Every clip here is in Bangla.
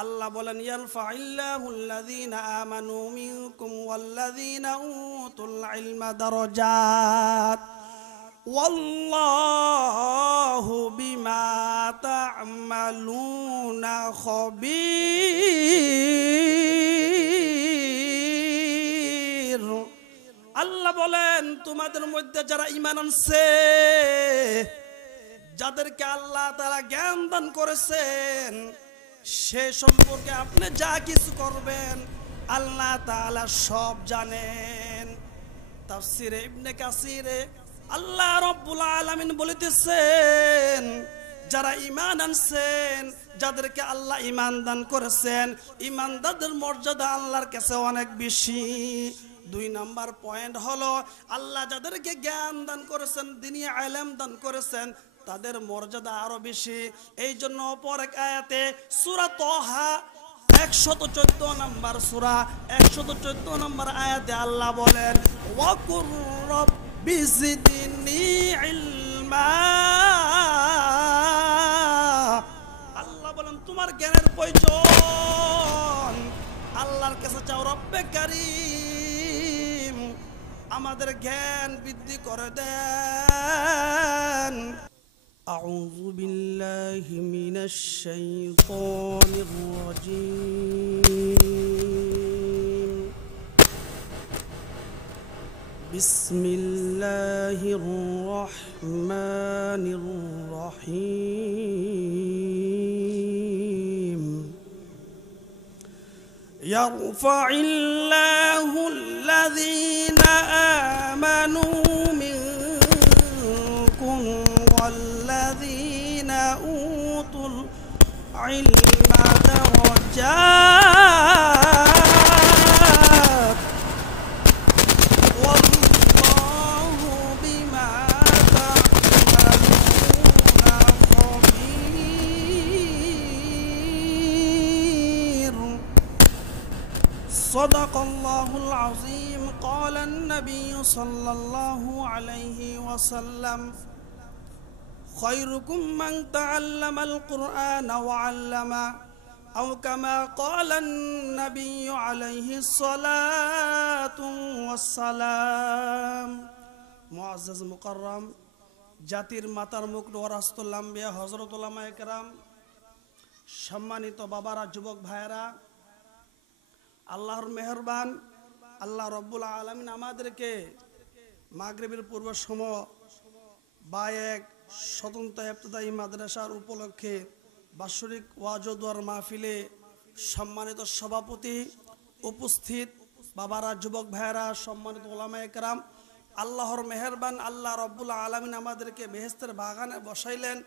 আল্লাহ বলেন ইয়ারফাইল্লাহুল্লাযীনা আমানু মিনকুম ওয়াল্লাযীনা উতুল ইলমা দারাজাত ওয়াল্লাহু বিমা তা'মালুনা খবীর। আল্লাহ বলেন তোমাদের মধ্যে যারা ঈমান আনছে, যাদেরকে আল্লাহ তাআলা জ্ঞান দান করেছেন, সে সম্পর্কে আপনি যা কিছু করবেন আল্লাহ তাআলা সব জানেন। তাফসীরে ইবনে কাসিরে আল্লাহ রাব্বুল আলামিন বলিতেছেন, যারা ঈমান আনছেন, যাদেরকে আল্লাহ ঈমান দান করেছেন, ঈমানদারদের মর্যাদা আল্লাহর কাছে অনেক বেশি। 2 নাম্বার পয়েন্ট হলো আল্লাহ যাদেরকে জ্ঞান দান করেছেন, দ্বীনি ইলম দান করেছেন, তাদের মর্যাদা আরো বেশি। এই জন্য অপর এক আয়াতে সূরা তাহা 114 নম্বর সূরা 114 নম্বর আয়াতে আল্লাহ বলেন ওয়াকুর রাব্বি জিদনি ইলমা। আল্লাহ বলেন তোমার জ্ঞানের প্রয়োজন, আল্লাহর কাছে চাও, রব্বে কারীম আমাদের জ্ঞান বৃদ্ধি করে দেন। أعوذ بالله من الشيطان الرجيم. بسم الله الرحمن الرحيم. يرفع الله الذين آمنوا منكم والذين أوتوا العلم درجات والله بما تعملون خبير. صدق الله العظيم. قال النبي صلى الله عليه وسلم خيركم من تعلم القرآن وعلمه أو كما قال النبي عليه الصلاة والسلام. মুআজ্জাজ মুকাররম জাতির মাতার মুকুট ওয়ারাসাতুল আম্বিয়া হযরত উলামায়ে কেরাম, সম্মানিত বাবারা, যুবক ভাইয়েরা, আল্লাহর মেহেরবান আল্লাহ রব্বুল আলামিন আমাদেরকে মাগরিবের পূর্ব সময় বা এক স্বতন্ত্র ইবতিদায়ী মাদ্রাসার উপলক্ষে বাৎসরিক ওয়াজ ও দোয়ার মাহফিলে সম্মানিত সভাপতি, উপস্থিত বাবারা, যুবক ভাইয়েরা, সম্মানিত উলামায়ে কেরাম, আল্লাহর মেহেরবান আল্লাহ রব্বুল আলামিন আমাদেরকে বেহেশতের বাগানে বসাইলেন।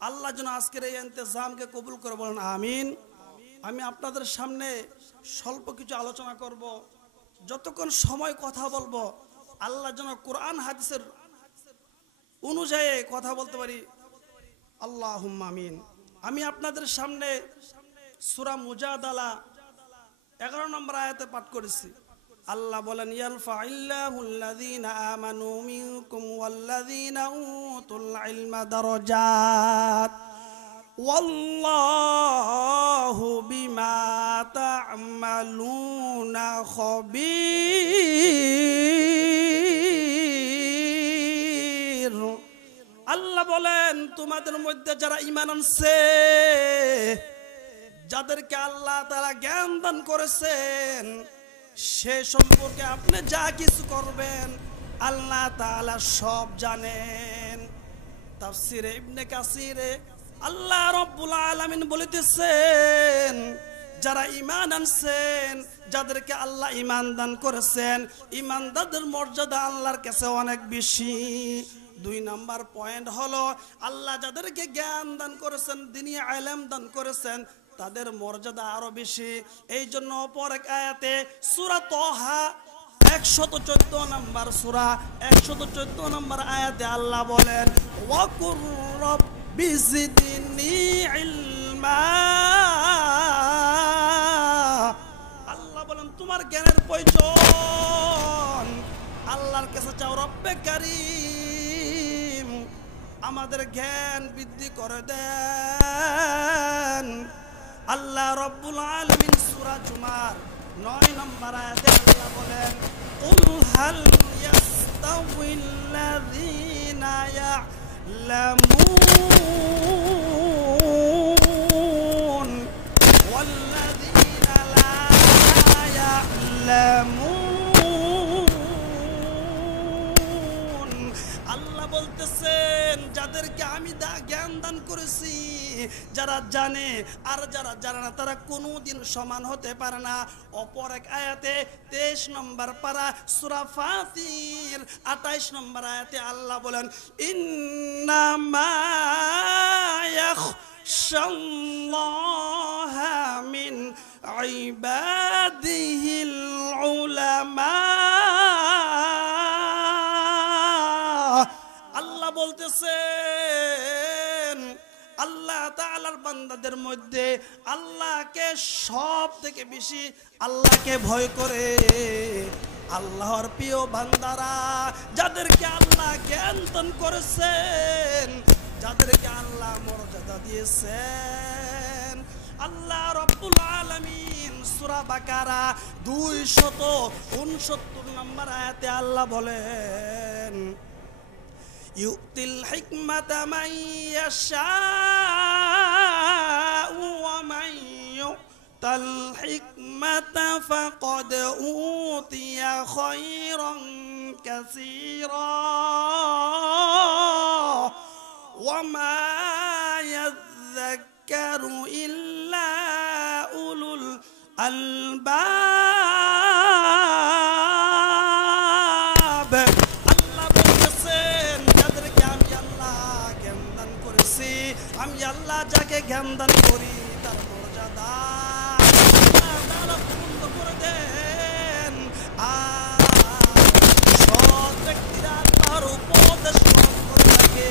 আল্লাহ যেন আজকের এই ইন্তেজামকে কবুল করে বলেন আমিন। আমি আপনাদের সামনে স্বল্প কিছু আলোচনা করব, যতক্ষণ সময় কথা বলবো আল্লাহ যেন কোরআন হাদিসের অনুযায়ী কথা বলতে পারি, আল্লাহুম্মা আমিন। আমি আপনাদের সামনে সূরা মুজাদালা 11 নম্বর আয়াতে পাঠ করেছি। আল্লাহ বলেন ইয়ারফাইল্লাহুল্লাযীনা আমানু মিনকুম ওয়াল্লাযীনা উতুল ইলমা দারাজাত ওয়াল্লাহু বিমা তা'মালুনা খবীর। আল্লাহ বলেন তোমাদের মধ্যে যারা ঈমান আনছে, যাদেরকে আল্লাহ তাআলা জ্ঞান দান করেছেন, সে সম্পর্কে আপনি যা কিছু করবেন আল্লাহ তাআলা সব জানেন। তাফসীরে ইবনে কাসিরে আল্লাহ রাব্বুল আলামিন বলিতেছেন, যারা ঈমান আনছেন, যাদেরকে আল্লাহ ঈমান দান করেছেন, ঈমানদারদের মর্যাদা আল্লাহর কাছে অনেক বেশি। 2 নাম্বার পয়েন্ট হলো আল্লাহ যাদেরকে জ্ঞান দান করেছেন, দ্বীনি ইলম দান করেছেন, তাদের মর্যাদা আরো বেশি। এই জন্য অপর এক আয়াতে সূরা তাহা 114 নম্বর সূরা 114 নম্বর আয়াতে আল্লাহ বলেন ওয়াকুর রাব্বি জিদনি ইলমা। আল্লাহ বলেন তোমার জ্ঞানের প্রয়োজন, আল্লাহর কাছে চাও, রব্বে কারীম আমাদের জ্ঞান বৃদ্ধি করে দেন। আল্লাহ রব্বুল আলামিন সূরা জুমার 9 নম্বর আয়াতে আল্লাহ বলেন কুল হাল ইয়াস্তাউিল্লাযীনা ইয়া'লামুন ওয়াল্লাযীনা লা ইয়া'লামুন। আল্লাহ বলতেছেন যাদেরকে আমি জ্ঞান দান করেছি, যারা জানে আর যারা জানে না তারা কোনোদিন সমান হতে পারে না। অপর এক আয়াতে 23 নম্বর পারা সূরা ফাতির 28 নম্বর আয়াতে আল্লাহ বলেন ইন্নামা ইয়াখশাল্লাহা মিন ইবাদিহিল উলামা। আল্লাহ বলতেছেন আল্লাহ তাআলার বান্দাদের মধ্যে আল্লাহকে সব থেকে বেশি আল্লাহকে ভয় করে আল্লাহর প্রিয় বান্দারা, যাদেরকে আল্লাহ জ্ঞান দান করেছেন, যাদেরকে আল্লাহ মর্যাদা দিয়েছেন। আল্লাহ রব্বুল আলামিন সূরা বাকারা 269 নম্বর আয়াতে আল্লাহ বলেন ইউতিল হিকমাতা মান ইয়াশাউ ওয়া মান ইউতাল হিকমাতা ফাকাদ উতিয়া খায়রান কাসীরা ওয়া মা ইয়াযাক্কারু ইল্লা উলুল আলবাব। আল্লাহ বলতেছেন যাদেরকে আমি আল্লাহ জ্ঞান দান করেছি, আমি আল্লাহ যাকে জ্ঞান দান করি তার মর্যাদা আল্লাহ পূর্ণ করে দেন। আর সৎ ব্যক্তিরা আল্লাহর উপদেশ গ্রহণ করে থাকে।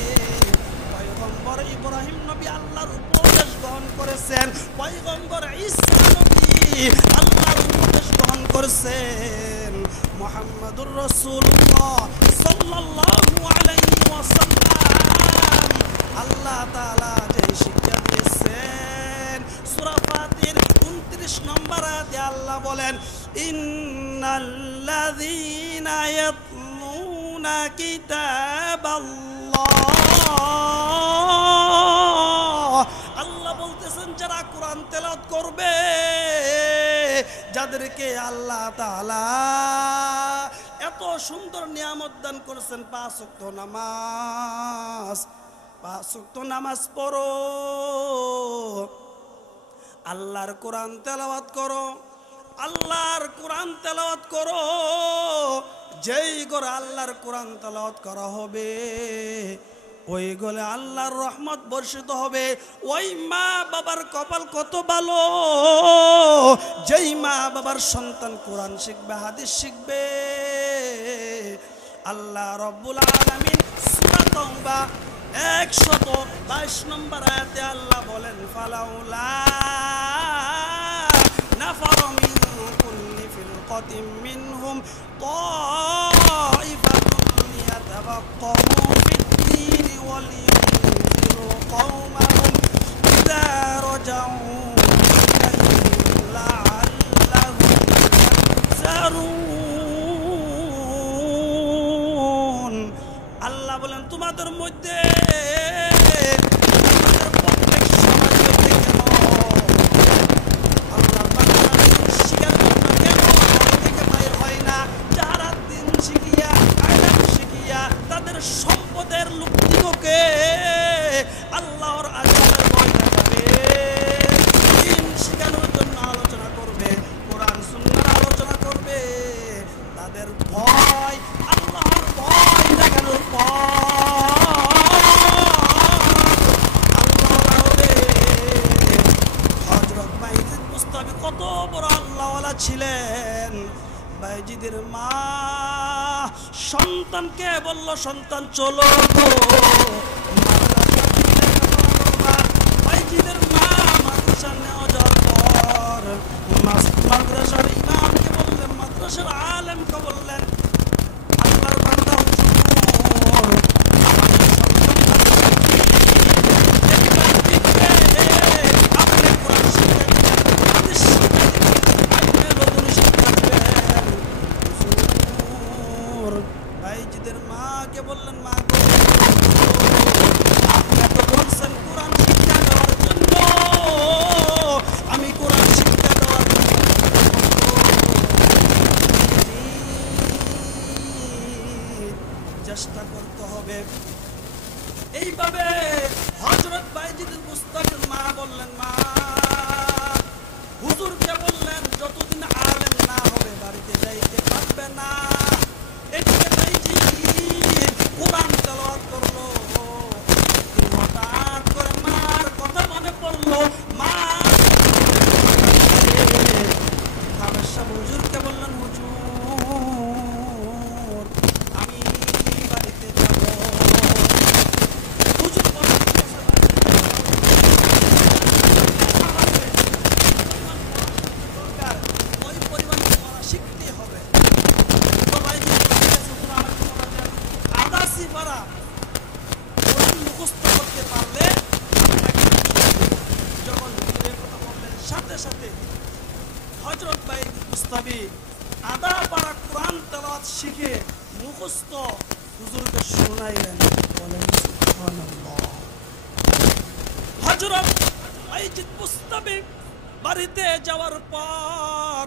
পয়গম্বর ইব্রাহিম নবী আল্লাহর উপদেশ গ্রহণ করেছেন, পয়গম্বর ঈসা নবী আল্লাহর উপদেশ গ্রহণ করেছেন, মুহাম্মাদুর রাসূলুল্লাহ সাল্লাল্লাহু আলাইহি ওয়াসাল্লাম আল্লাহ তাআলা যে শিক্ষা দিয়েছেন সূরা ফাতির 29 নম্বর আয়াতে আল্লাহ বলেন ইন্নাল্লাযীনা ইয়াতলুনা কিতাবাল্লাহ। আল্লাহ বলতেছেন যারা কোরআন তেলাওয়াত করবে, যাদেরকে আল্লাহ তাআলা এত সুন্দর নিয়ামত দান করেছেন, 5 ওয়াক্ত নামাজ, 5 ওয়াক্ত নামাজ পড়ো, আল্লাহর কোরআন তেলাওয়াত করো, আল্লাহর কোরআন তেলাওয়াত করো। যেই ঘরে আল্লাহর কোরআন তেলাওয়াত করা হবে ওই ঘরে আল্লাহর রহমত বর্ষিত হবে। ওই মা বাবার কপাল কত ভালো, যেই মা বাবার সন্তান কোরআন শিখবে, হাদিস শিখবে। আল্লাহ রব্বুল আলামিন সূরা তাওবা 122 নম্বর আয়াতে আল্লাহ বলেন ফালাউলা নাফারা মিন কুল্লি ফিরকাতিন মিনহুম তাইফাতুন ইয়াতাফাক্কাহু ফিদ-দীন ওয়া লিয়ুনযিরু কওমাহুম ইযা রাজাউ ইলাইহিম লাআল্লাহুম ইয়াহজারুন। আল্লাহ বলেন তোমাদের মধ্যে প্রত্যেক সমাজ হইতে কেন আল্লাহ বান্দারা শিকার কেন থেকে বাইর হয় না, যারা দিন শিখিয়া আইলাম শিখিয়া তাদের সম্পদের লোকদিগকে আল্লাহর আযাবের ভয় দেখাবে, দিন শিখানোর জন্য আলোচনা করবে, কোরআন সুন্নাহর আলোচনা করবে, তাদের ভয় আল্লাহর ভয় দেখানোর পর কত বড় আল্লাহওয়ালা ছিলেন। বাইজিদের মা সন্তানকে বলল সন্তান চলো, বাইজিদের মা মাদ্রাসা নেওয়া যাওয়ার পর মাদ্রাসার ইমামকে বললেন, মাদ্রাসার আলেমকে বললেন আল্লাহর বান্দা আপনি কোরআন শিক্ষা দিলেন, হাদিস শিক্ষা দিলেন, আইনে নতুন শিক্ষা দিলেন। হুজুর ভাইজিদের মাকে বললেন, মা গো, আপনি এত বলছেন কোরআন শিক্ষা দেওয়ার জন্য, আমি কোরআন শিক্ষা দেওয়ার জন্য চেষ্টা করতে হবে। এইভাবে হযরত বাইজিদ মুস্তাফির মা বললেন, মা হুজুরকে বললেন যতদিন আলেম না হবে বাড়িতে যাইতে পারবে না। এদিকে বাইজিদ কোরআন তেলাওয়াত করলো, হঠাৎ করে মার কথা মনে পড়লো। মা হামেশা হুজুরকে বললেন, হুজুর আমি বাড়িতে যাব। হুজুর বললেন, ওই পরিমাণ পড়া শিখতে হবে। তো ভাই আদা সিফারা কোরআন মুখস্থ করতে পারলে যখন হুজুরের কথা বললেন, সাথে সাথে হযরত বাইজিদ মুস্তাফি আদা পারা কোরআন তেলাওয়াত শিখে মুখস্থ হুজুরকে শোনাইলেন। বলেন সুবহানাল্লাহ। হযরত বাইজিদ মুস্তাফি বাড়িতে যাওয়ার পর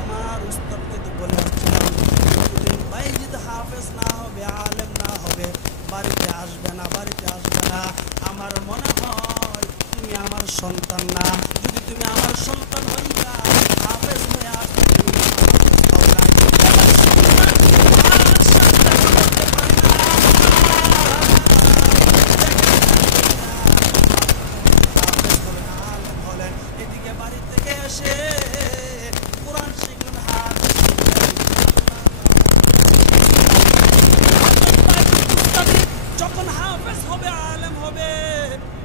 আমার উস্তাদকে বলে আসছিলাম, যতদিন বাইজিদ হাফেজ না হবে, আলেম না হবে, বাড়িতে আসবে না, বাড়িতে আসবে না। আমার মনে হয় তুমি আমার সন্তান না। যদি তুমি আমার সন্তান হইতা, হাফেজ হইয়া